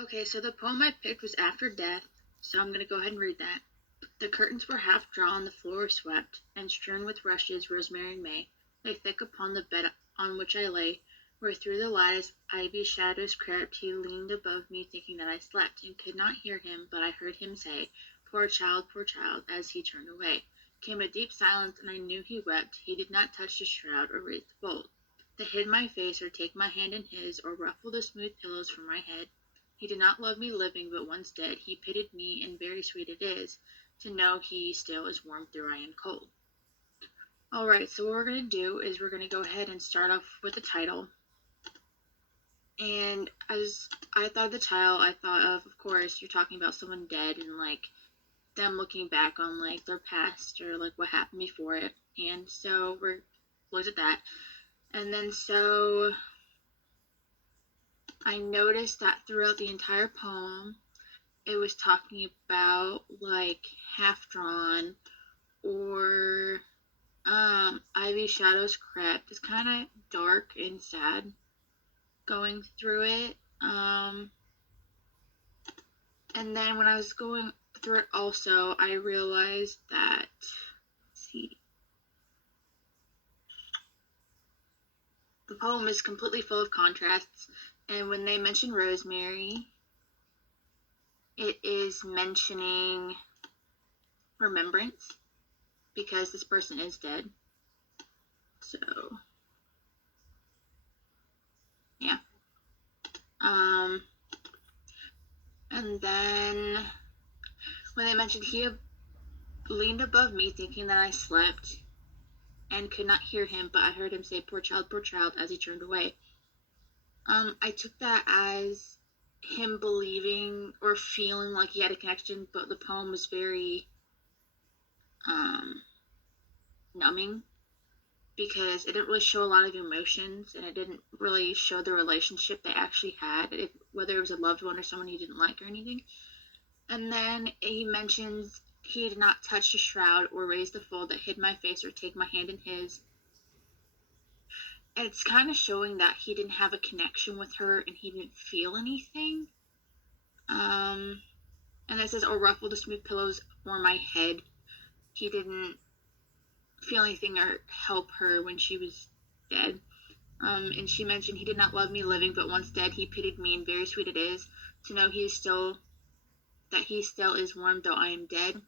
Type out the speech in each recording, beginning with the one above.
Okay, so the poem I picked was After Death, so I'm going to go ahead and read that. The curtains were half drawn, the floor was swept, and strewn with rushes, rosemary and may, lay thick upon the bed on which I lay, where through the lattice ivy shadows crept. He leaned above me, thinking that I slept, and could not hear him, but I heard him say, poor child, as he turned away. Came a deep silence, and I knew he wept. He did not touch the shroud or raise the fold that hid my face, or take my hand in his, or ruffle the smooth pillows from my head. He did not love me living, but once dead. He pitied me, and very sweet it is to know he still is warm through I am cold. Alright, so what we're going to do is we're going to go ahead and start off with the title. And as I thought of the title, I thought of course, you're talking about someone dead and like them looking back on like their past or like what happened before it. And so we're looked at that. And then so I noticed that throughout the entire poem, it was talking about like half drawn or ivy shadows crept. It's kind of dark and sad going through it. And then when I was going through it also, I realized that, let's see, the poem is completely full of contrasts. And when they mention rosemary, it is mentioning remembrance because this person is dead. So, yeah. And then when they mentioned he leaned above me, thinking that I slept, and could not hear him, but I heard him say, poor child, as he turned away. I took that as him believing or feeling like he had a connection, but the poem was very numbing because it didn't really show a lot of emotions, and it didn't really show the relationship they actually had, whether it was a loved one or someone he didn't like or anything. And then he mentions he did not touch the shroud or raise the fold that hid my face or take my hand in his. And it's kind of showing that he didn't have a connection with her and he didn't feel anything. And it says, or ruffle the smooth pillows for my head. He didn't feel anything or help her when she was dead. And she mentioned he did not love me living, but once dead, he pitied me, and very sweet it is to know he still is warm, though I am dead.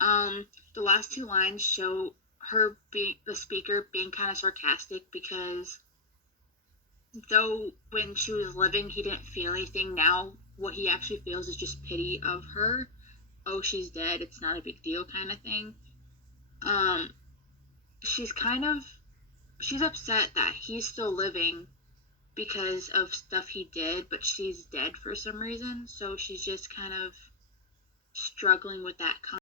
The last two lines show her being the speaker being kind of sarcastic because though when she was living he didn't feel anything, now what he actually feels is just pity of her. Oh, she's dead, it's not a big deal kind of thing. She's upset that he's still living because of stuff he did, but she's dead for some reason, so she's just kind of struggling with that